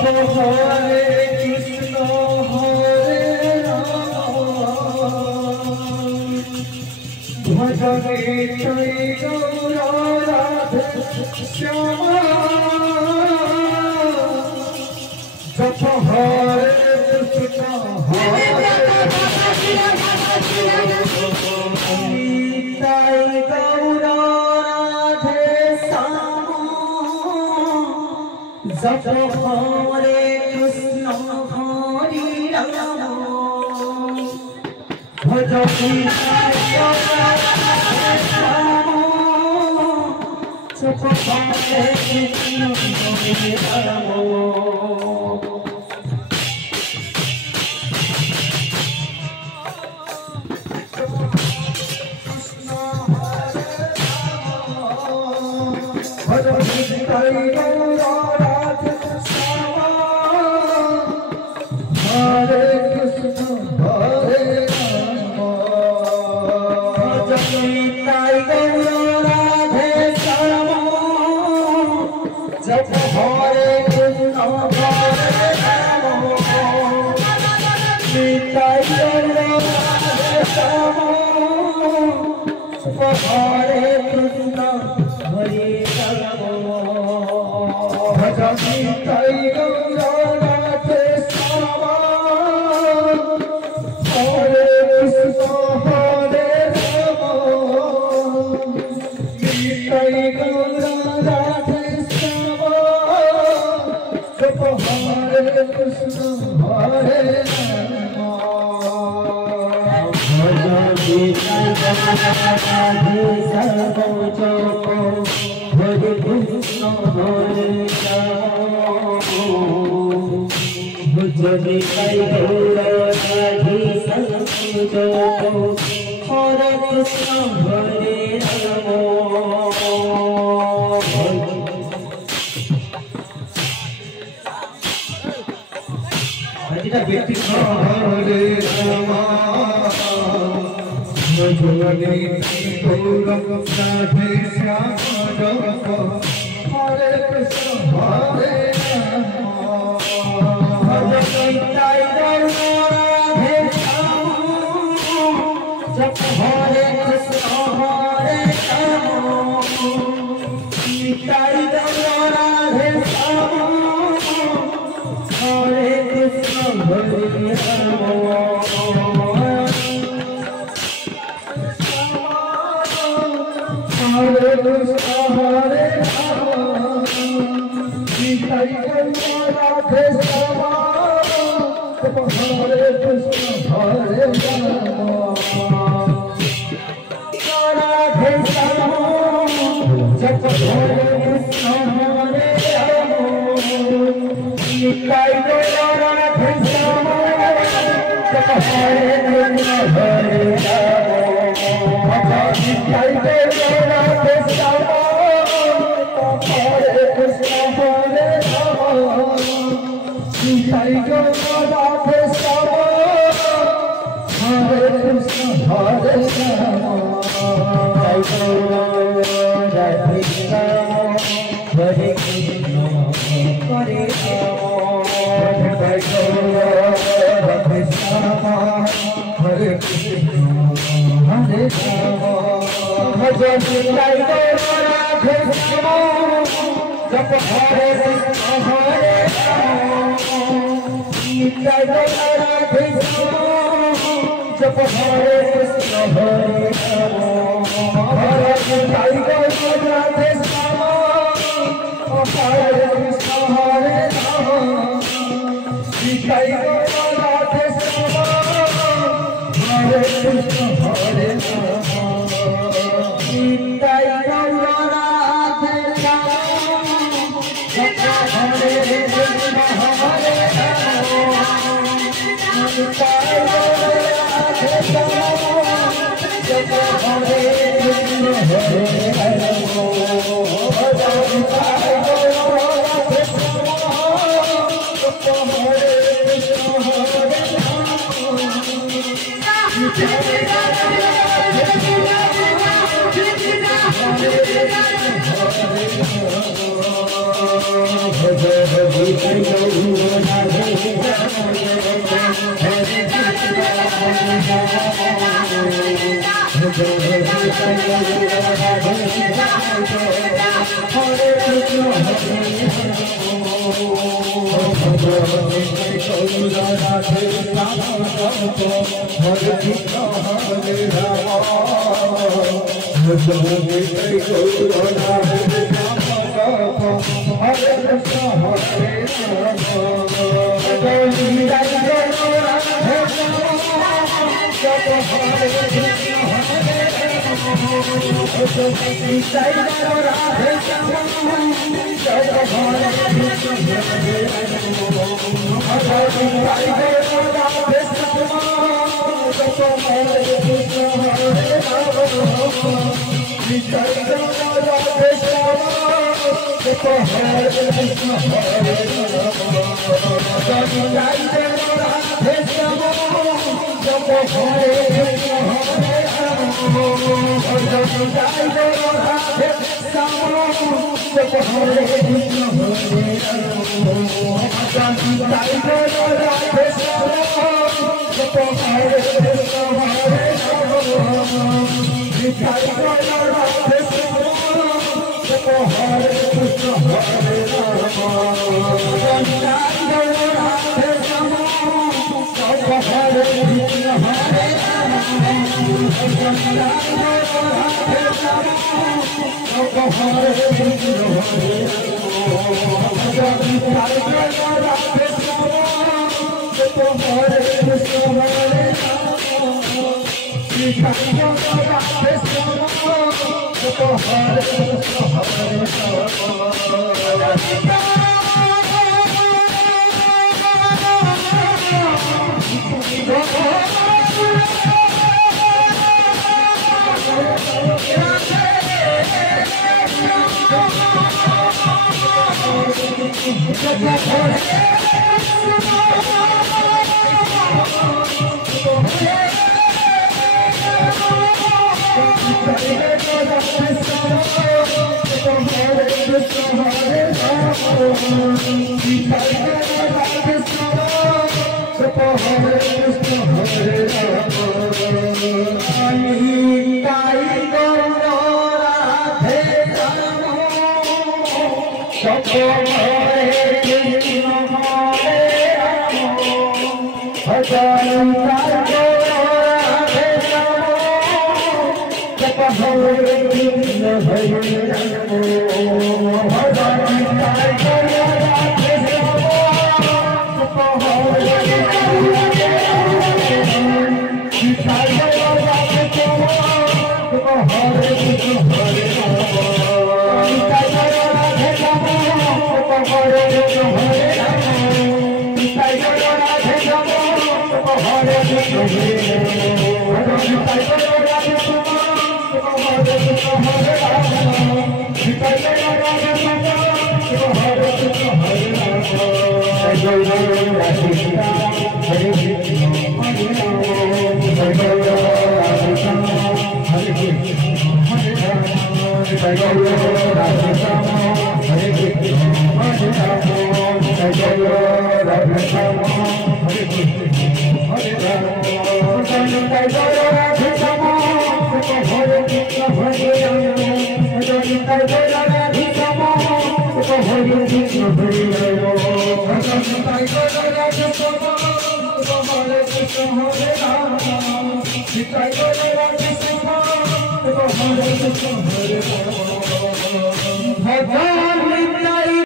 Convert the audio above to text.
Hare Krishna Hare Rama Bhajane Jai Gaura Radhe Shyama Japa Hare Krishna Hare Nitai Gaura Radhe Sama Japa Hare Krishna Hare Rama Bhajane Jai Gaura Radhe Sama Japa Hare Krishna Hare Rama Hare Gaura Radhe Shyama Hare Krishna Hare Rama Jai Gaura Radhe Shyama Japa Hare Krishna Hare Rama Jai Gaura Radhe Shyama Japa Hare Krishna Hare Bhajani Jai Gaura Radhe Shyama Hare Krishna Hare Rama Jai Gaura Radhe Shyama Japa Hare Krishna Hare Rama Bhajani Jai Gaura Radhe Shyama Hare Krishna Hare Jai Jai Gaura Radhe Shyama Hare Krishna Hare Rama Hare Krishna Hare Rama Bhajane Gaura Radhe Shyama Hare Krishna Hare Rama Jai Gaura Radhe Shyama Japa Hare Krishna Hare Rama Jai Gaura Radhe Shyama Hare Krishna Hare Rama Hare Krishna Hare Rama Jai Gaura Radhe Shyama Hare Krishna Hare Rama Radhe Shyama Japa Hare Krishna Hare Rama Jai Gaura Radhe Shyama Japa Hare Krishna Hare Rama Jai Gaura Radhe Shyama Hare Krishna Hare Rama Jai Gaura Radhe Shyama Hare Krishna Hare Rama Jai Gaura Radhe Shyama Hare Krishna Hare Rama Jai Gaura Radhe Shyama Hare Krishna Hare Rama Bhajani Jai Gaura Radhe Shyama Japa Hare Krishna Hare Rama Jai Gaura Radhe Shyama Japa Hare Krishna Hare Rama Jai Gaura Radhe Shyama Hare Krishna Hare Rama Jai Gaura Radhe Shyama Hare Krishna Hare Rama Jai Gaura Radhe Shyama Japa Hare Krishna Hare Rama Jai Gaura Radhe Shyama Japa Hare Krishna Hare Rama Jai Gaura Radhe Shyama Japa Hare Krishna Hare Rama Hare